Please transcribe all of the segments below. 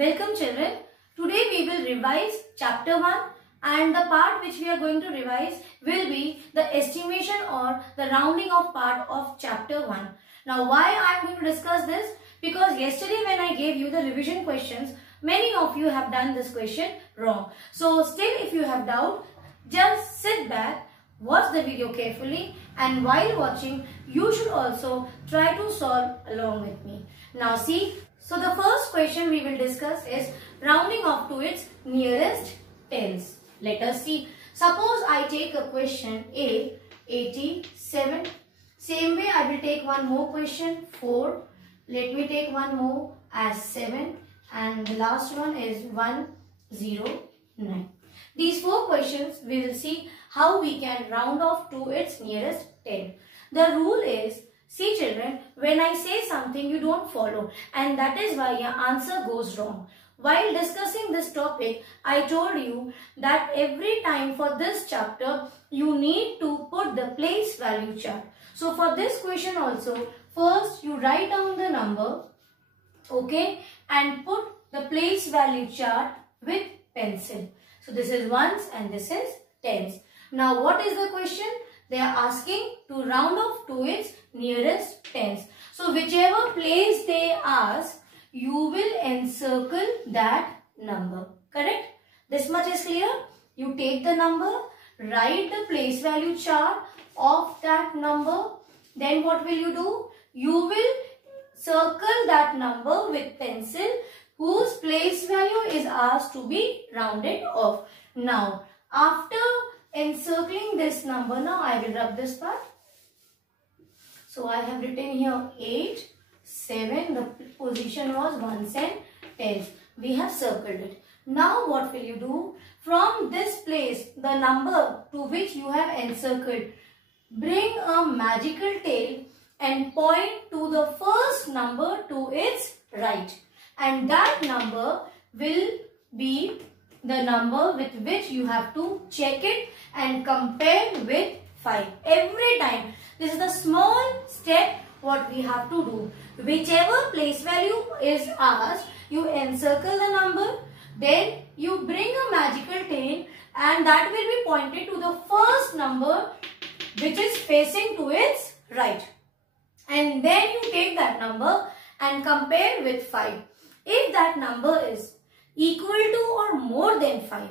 Welcome children. Today we will revise chapter 1 and the part which we are going to revise will be the estimation or the rounding off part of chapter 1. Now why I am going to discuss this? Because yesterday when I gave you the revision questions, many of you have done this question wrong. So still if you have doubt, just sit back, watch the video carefully, and while watching you should also try to solve along with me. Now see, so the first question we will discuss is rounding off to its nearest tens. Let us see. Suppose I take a question A, 87. Same way I will take one more question, 4. Let me take one more as 7. And the last one is 109. These 4 questions we will see how we can round off to its nearest 10. The rule is, see children, when I say something you don't follow, and that is why your answer goes wrong. While discussing this topic, I told you that every time for this chapter, you need to put the place value chart. So for this question also, first you write down the number, okay, and put the place value chart with pencil. So this is ones and this is tens. Now what is the question? They are asking to round off to its nearest tens. So whichever place they ask, you will encircle that number. Correct? This much is clear? You take the number, write the place value chart of that number. Then what will you do? You will circle that number with pencil whose place value is asked to be rounded off. Now, after encircling this number, now I will rub this part. So I have written here 8, 7, the position was ones and tens. We have circled it. Now what will you do? From this place, the number to which you have encircled, bring a magical tail and point to the first number to its right. And that number will be the number with which you have to check it and compare with 5. Every time. This is the small step what we have to do. Whichever place value is asked, you encircle the number, then you bring a magical tail and that will be pointed to the first number which is facing to its right. And then you take that number and compare with 5. If that number is equal to or more than 5,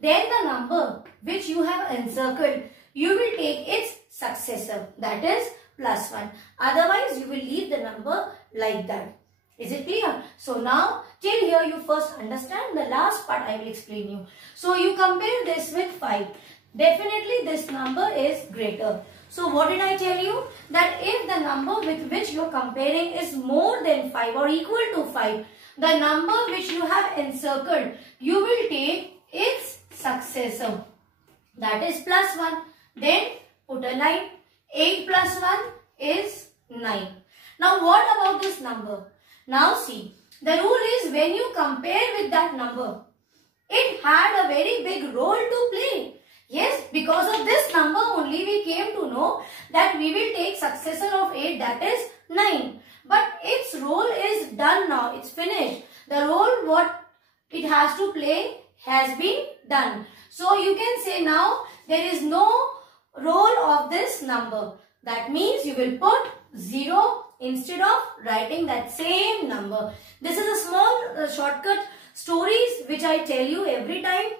then the number which you have encircled, you will take its successor, that is plus 1. Otherwise, you will leave the number like that. Is it clear? So now, till here you first understand. The last part I will explain you. So you compare this with 5. Definitely this number is greater. So what did I tell you? That if the number with which you are comparing is more than 5 or equal to 5, the number which you have encircled, you will take its successor. That is plus 1. Then put a line. 8 plus 1 is 9. Now what about this number? Now see, the rule is when you compare with that number, it had a very big role to play. Yes, because of this number only we came to know that we will take successor of 8, that is 9. But its role is done now, it's finished. The role what it has to play has been done. So you can say now there is no role of this number. That means you will put 0 instead of writing that same number. This is a small shortcut stories which I tell you every time,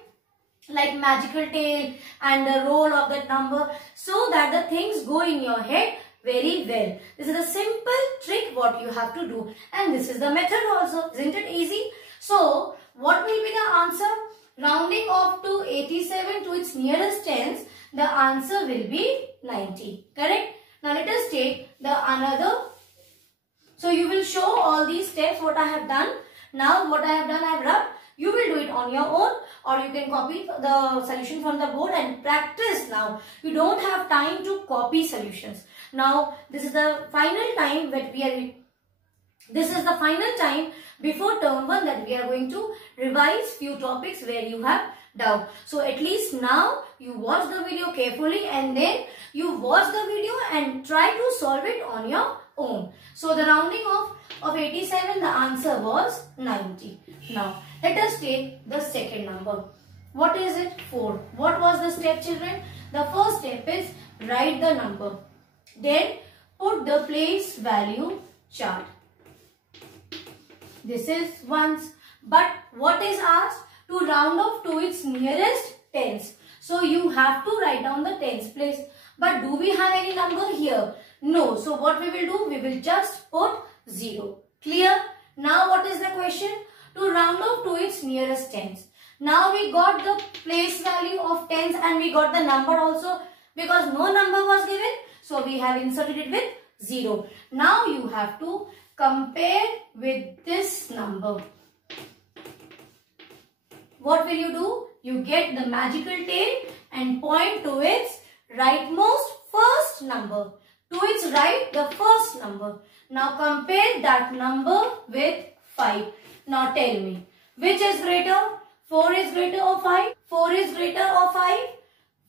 like magical tail and the role of that number, so that the things go in your head very well. This is a simple trick what you have to do, and this is the method also. Isn't it easy? So what will be the answer? Rounding off to 87 to its nearest tens, the answer will be 90. Correct? Now let us take the another. So you will show all these steps what I have done. Now what I have done, I have rubbed. You will do it on your own, or you can copy the solution from the board and practice now. You don't have time to copy solutions. Now this is the final time that we are. This is the final time before term 1 that we are going to revise few topics where you have doubt. So at least now you watch the video carefully and then you watch the video and try to solve it on your own. So the rounding of 87, the answer was 90. Now let us take the second number. What is it? 4. What was the step, children? The first step is write the number. Then put the place value chart. This is ones. But what is asked? To round off to its nearest tens. So you have to write down the tens place. But do we have any number here? No. So what we will do? We will just put 0. Clear? Now what is the question? To round off to its nearest tens. Now we got the place value of tens and we got the number also, because no number was given. So we have inserted it with 0. Now you have to compare with this number. What will you do? You get the magical tail and point to its rightmost first number. To its right, the first number. Now compare that number with 5. Now tell me, which is greater? 4 is greater or 5? 4 is greater or 5?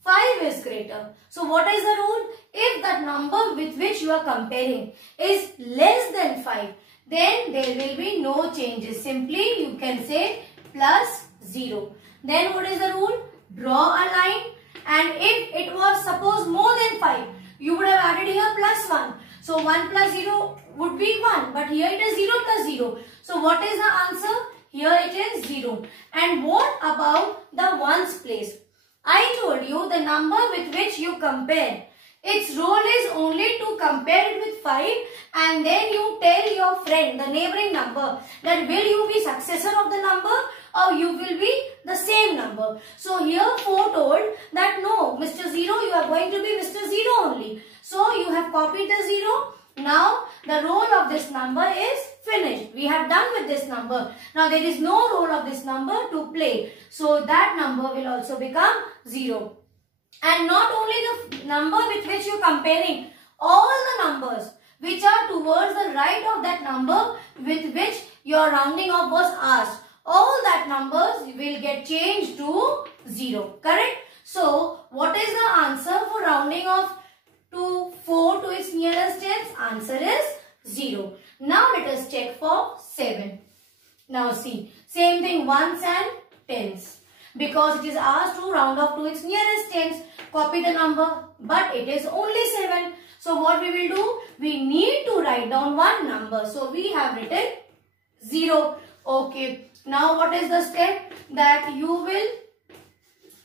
5 is greater. So what is the rule? If that number with which you are comparing is less than 5, then there will be no changes. Simply you can say plus 0. Then what is the rule? Draw a line, and if it was suppose more than 5, you would have added here plus 1. So 1 plus 0 would be 1, but here it is 0 plus 0. So what is the answer? Here it is 0. And what about the ones place? I told you the number with which you compare, its role is only to compare it with 5, and then you tell your friend, the neighboring number, that will you be successor of the number or you will be the same number. So here 4 told that no, Mr. 0, you are going to be Mr. 0 only. So you have copied the 0. Now the role of this number is finished. We have done with this number. Now there is no role of this number to play. So that number will also become 0. And not only the number with which you are comparing, all the numbers which are towards the right of that number with which your rounding off was asked, all that numbers will get changed to 0. Correct? So what is the answer for rounding off to 4 to its nearest tens? Answer is 0. Now let us check for 7. Now see, same thing, ones and tens. Because it is asked to round off to its nearest tens, copy the number, but it is only 7. So what we will do? We need to write down one number. So we have written 0. Okay. Now what is the step? That you will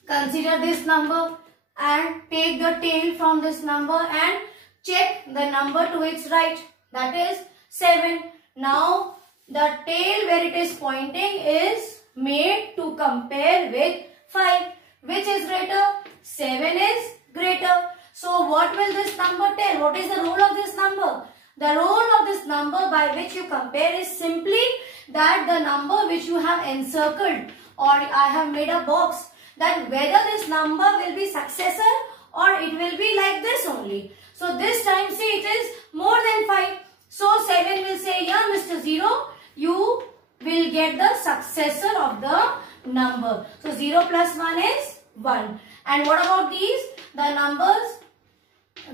consider this number and take the tail from this number and check the number to its right. That is 7. Now the tail where it is pointing is made to compare with 5. Which is greater? 7 is greater. So what will this number tell? What is the role of this number? The role of this number by which you compare is simply that the number which you have encircled, or I have made a box, that whether this number will be successor or it will be like this only. So this time see it is more than 5. So 7 will say, yeah Mr. 0, you will get the successor of the number. So 0 plus 1 is 1. And what about these? The numbers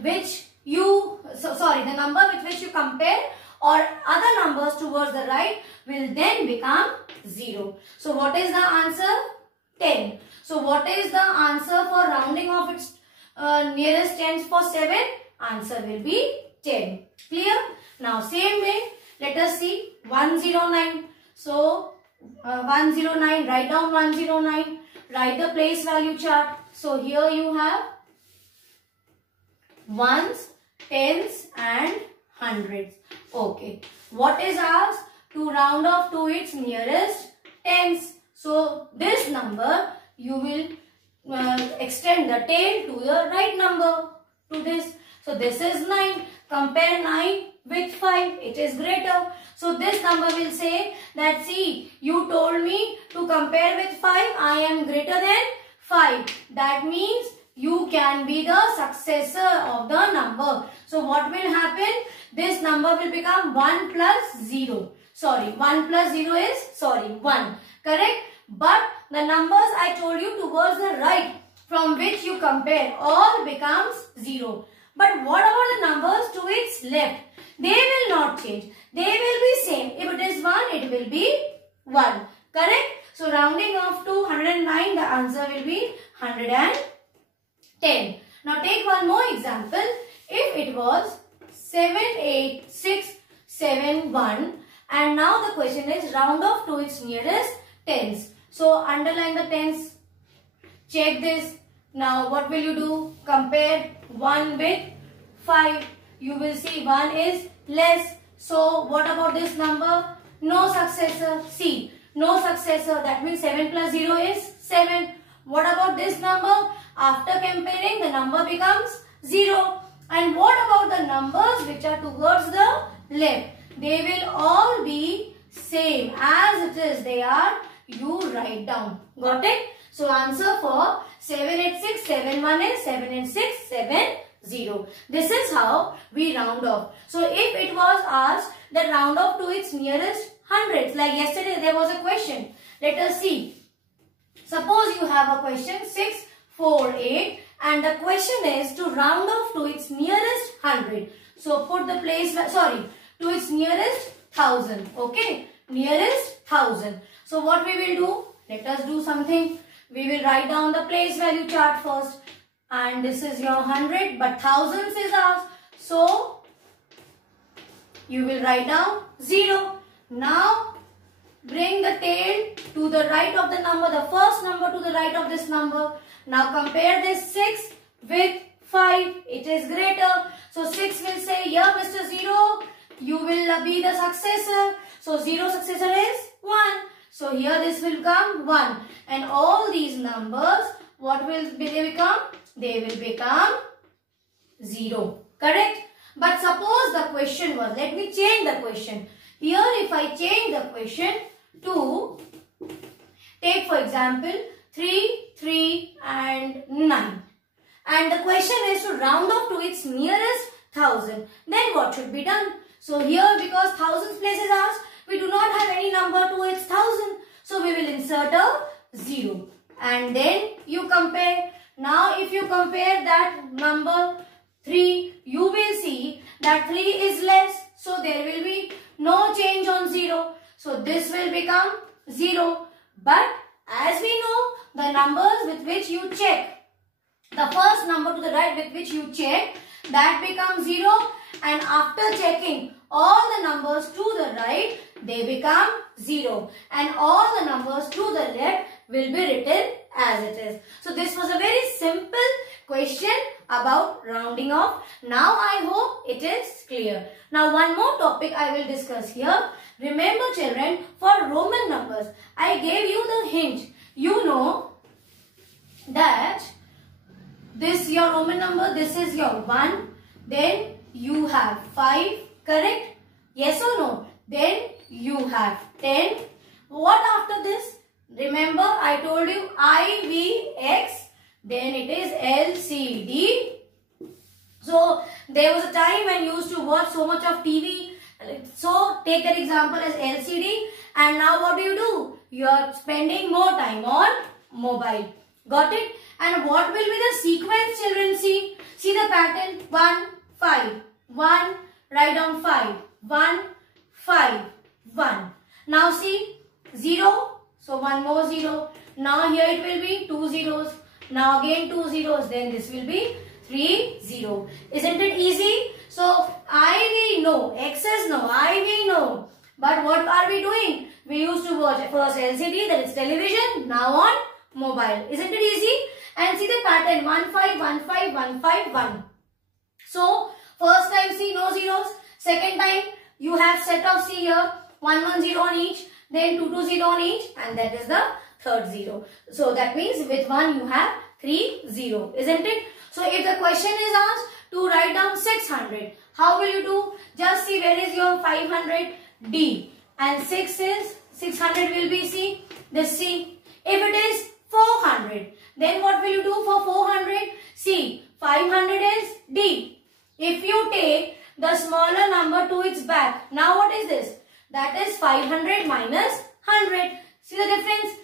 which you, the number with which you compare or other numbers towards the right will then become 0. So what is the answer? 10. So what is the answer for rounding off its nearest tens for 7? Answer will be 10. Clear? Now same way, let us see 109. So 109, write down 109, write the place value chart. So here you have ones, tens and hundreds. Okay. What is asked? To round off to its nearest tens. So this number you will extend the tail to the right number to this. So this is 9. Compare 9 with 5. It is greater. So this number will say that see, you told me to compare with 5. I am greater than 5. That means you can be the successor of the number. So what will happen? This number will become 1 plus 0. 1 plus 0 is 1. Correct? But the numbers I told you towards the right from which you compare all becomes 0. But what about the numbers to its left? They will not change. They will be same. If it is 1, it will be 1. Correct? So rounding off to 109, the answer will be 110. Now take one more example. If it was 78671 and now the question is round off to its nearest tens. So underline the tens. Check this. Now what will you do? Compare 1 with 5. You will see 1 is less. So what about this number? No successor. See, no successor. That means 7 plus 0 is 7. What about this number? After comparing, the number becomes 0. And what about the numbers which are towards the left? They will all be same as it is. They are, you write down. Got it? So answer for 78671 is 78670. This is how we round off. So if it was asked that round off to its nearest hundreds, like yesterday there was a question. Let us see. Suppose you have a question 648 and the question is to round off to its nearest hundred. So put the place, to its nearest thousand. Okay, nearest thousand. So what we will do? Let us do something. We will write down the place value chart first. And this is your 100, but thousands is asked. So you will write down 0. Now bring the tail to the right of the number, the first number to the right of this number. Now compare this 6 with 5. It is greater. So 6 will say, here Mr. 0, you will be the successor. So 0 successor is 1. So here this will become 1. And all these numbers, what will they become? They will become 0. Correct? But suppose the question was, let me change the question. Here if I change the question to, take for example 3, 3 and 9. And the question is to round off to its nearest thousand. Then what should be done? So here because thousands place is asked, we do not have any number to its thousand. So we will insert a 0. And then you compare. Now if you compare that number 3, you will see that 3 is less. So there will be no change on 0. So this will become 0. But as we know, the numbers with which you check, the first number to the right with which you check, that becomes 0. And after checking all the numbers to the right, they become 0. And all the numbers to the left will be written as it is. So this was a very simple question about rounding off. Now I hope it is clear. Now one more topic I will discuss here. Remember children, for Roman numbers, I gave you the hint. You know that this your Roman number, this is your 1. Then you have 5, correct? Yes or no? Then you have 10. What after this? Remember I told you IVX, then it is LCD. So there was a time when you used to watch so much of TV. So take an example as LCD, and now what do? You are spending more time on mobile. Got it? And what will be the sequence children? See the pattern. 1, 5, 1, write down 5, 1, 5, 1. Now see 0. So one more 0. Now here it will be 2 zeros. Now again 2 zeros. Then this will be 3 0. Isn't it easy? So IV no, X's no, IV no. But what are we doing? We used to watch first LCD, that is television. Now on mobile. Isn't it easy? And see the pattern 1 5 1 5 1 5 1. So first time see no zeros. Second time you have set of C here 1 1 0 on each. Then 2 2 0 on each, and that is the third 0. So that means with 1 you have 3 0, isn't it? So if the question is asked to write down 600, how will you do? Just see where is your 500 D, and 6 is 600 will be C, this C. If it is 400, then what will you do for 400? C, 500 is D. If you take the smaller number to its back, now what is this? That is 500 minus 100. See the difference?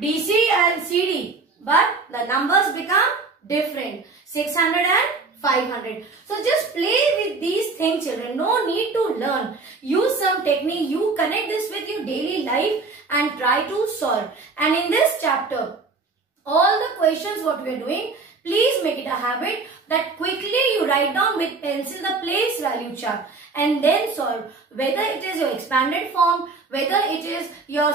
DC and CD. But the numbers become different. 600 and 500. So just play with these things, children. No need to learn. Use some technique. You connect this with your daily life and try to solve. And in this chapter, all the questions what we are doing, please make it a habit that quickly you write down with pencil the place value chart and then solve. Whether it is your expanded form, whether it is your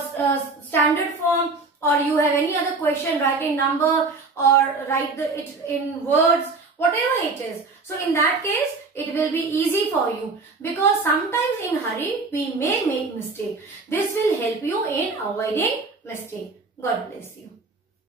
standard form, or you have any other question, write in number or write it in words, whatever it is. So in that case, it will be easy for you, because sometimes in hurry we may make mistake. This will help you in avoiding mistake. God bless you.